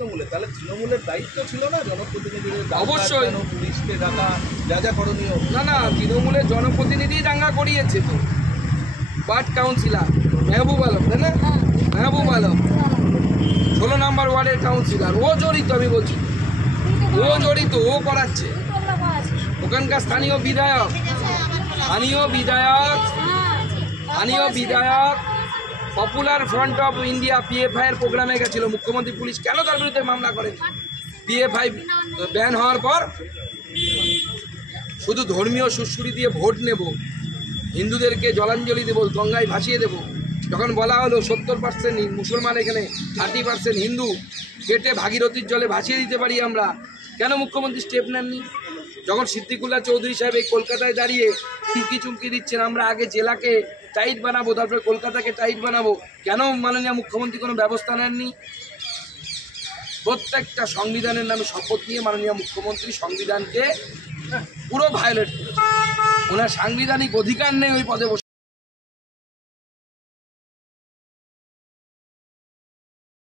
তাহলে তৃণমূলের দায়িত্ব ছিল না জনপ্রতিনিধিদের? অবশ্যই। পুলিশকে ডাকা, যা যা করণীয়। না তৃণমূলের জনপ্রতিনিধি দাঙ্গা করিয়েছে তো। ওয়ার্ড কাউন্সিলর মেহবুব আলম, তাই না? মেহবুব আলম 16 নম্বর ওয়ার্ডের কাউন্সিলর, ও জড়িত। আমি বলছি ও জড়িত, ও করাচ্ছে। ওখানকার স্থানীয় বিধায়ক popular front of India PFI এর প্রোগ্রামে গেছিল। মুখ্যমন্ত্রী পুলিশ কেন তার বিরুদ্ধে মামলা করেন? PFI ব্যান হওয়ার পর শুধু ধর্মীয় সুশ্রুতি দিয়ে ভোট নেব, হিন্দুদেরকে জলাঞ্জলি দেব, গঙ্গায় ভাসিয়ে দেব, যখন বলা হলো 70% মুসলমান, এখানে 30% হিন্দু, কেটে ভাগীরথীর জলে ভাসিয়ে দিতে পারি আমরা, কেন মুখ্যমন্ত্রী স্টেপ নেননি? যখন সিদ্দিকুল্লাহ চৌধুরী সাহেব এই কলকাতায় দাঁড়িয়ে চুমকি দিচ্ছেন, আমরা আগে জেলাকে টাইট বানাবো, তারপরে কলকাতাকে টাইট বানাবো, কেন মাননীয় মুখ্যমন্ত্রী কোনো ব্যবস্থা নেননি? প্রত্যেকটা সংবিধানের নামে শপথ নিয়ে মাননীয় মুখ্যমন্ত্রী সংবিধানকে পুরো ভায়োলেট করেছে। ওনার সাংবিধানিক অধিকার নেই ওই পদে বসে।